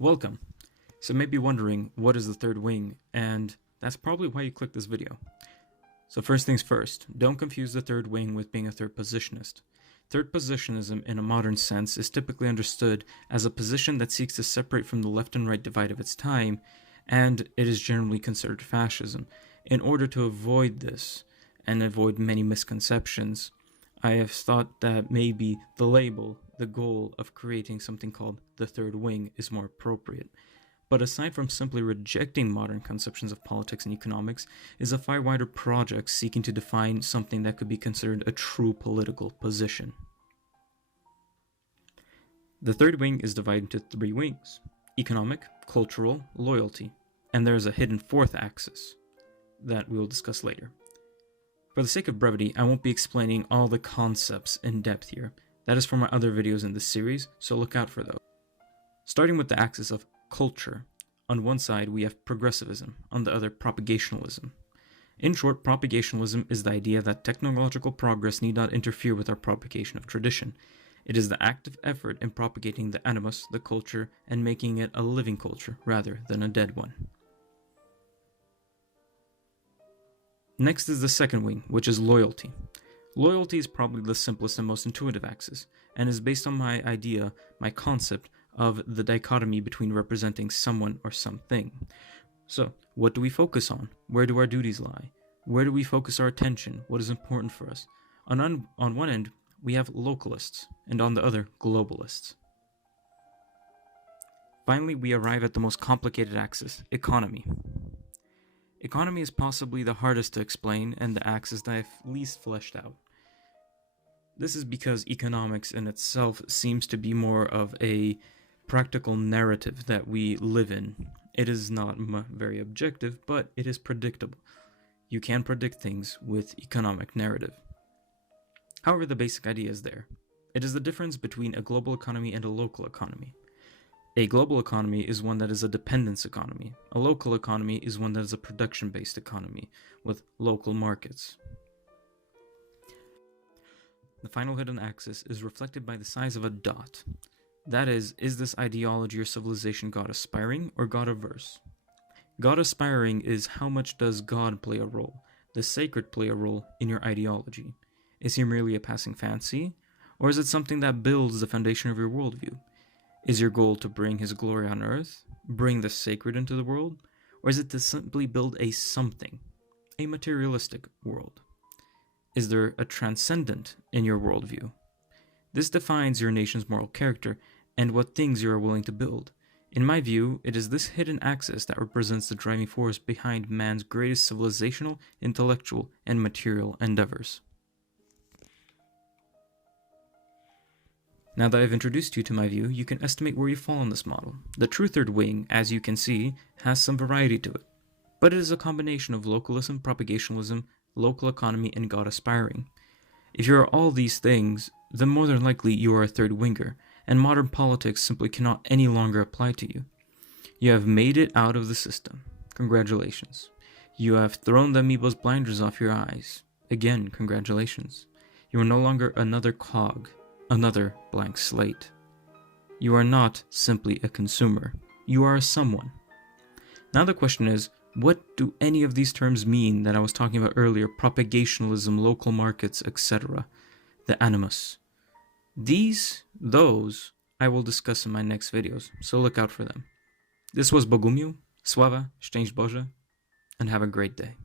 Welcome. So you may be wondering, what is the third wing? And that's probably why you clicked this video. So first things first, don't confuse the third wing with being a third positionist. Third positionism in a modern sense is typically understood as a position that seeks to separate from the left and right divide of its time, and it is generally considered fascism. In order to avoid this, and avoid many misconceptions, I have thought that maybe the label, the goal of creating something called the third wing is more appropriate. But aside from simply rejecting modern conceptions of politics and economics, is a far wider project seeking to define something that could be considered a true political position. The third wing is divided into three wings: economic, cultural, loyalty, and there is a hidden fourth axis that we will discuss later. For the sake of brevity, I won't be explaining all the concepts in depth here. That is for my other videos in this series, so look out for those. Starting with the axis of culture. On one side, we have progressivism, on the other, propagationalism. In short, propagationalism is the idea that technological progress need not interfere with our propagation of tradition. It is the active effort in propagating the animus, the culture, and making it a living culture rather than a dead one. Next is the second wing, which is loyalty. Loyalty is probably the simplest and most intuitive axis, and is based on my idea, my concept, of the dichotomy between representing someone or something. So, what do we focus on? Where do our duties lie? Where do we focus our attention? What is important for us? On one end, we have localists, and on the other, globalists. Finally, we arrive at the most complicated axis, economy. Economy is possibly the hardest to explain and the axis that I've least fleshed out. This is because economics in itself seems to be more of a practical narrative that we live in. It is not very objective, but it is predictable. You can predict things with economic narrative. However, the basic idea is there. It is the difference between a global economy and a local economy. A global economy is one that is a dependence economy. A local economy is one that is a production-based economy with local markets. The final hidden axis is reflected by the size of a dot. That is this ideology or civilization God-aspiring or God-averse? God-aspiring is how much does God play a role, the sacred play a role in your ideology? Is he merely a passing fancy? Or is it something that builds the foundation of your worldview? Is your goal to bring his glory on earth, bring the sacred into the world, or is it to simply build a something, a materialistic world? Is there a transcendent in your worldview? This defines your nation's moral character and what things you are willing to build. In my view, it is this hidden axis that represents the driving force behind man's greatest civilizational, intellectual, and material endeavors. Now that I've introduced you to my view, you can estimate where you fall in this model. The true third wing, as you can see, has some variety to it, but it is a combination of localism, propagationalism, local economy, and God-aspiring. If you are all these things, then more than likely you are a third winger, and modern politics simply cannot any longer apply to you. You have made it out of the system. Congratulations. You have thrown the amoeba's blinders off your eyes. Again, congratulations. You are no longer another cog, another blank slate. You are not simply a consumer. You are a someone. Now the question is, what do any of these terms mean that I was talking about earlier? Propagationalism, local markets, etc. The animus. Those, I will discuss in my next videos, so look out for them. This was Bogumił, Sława, Szczęść Boże, and have a great day.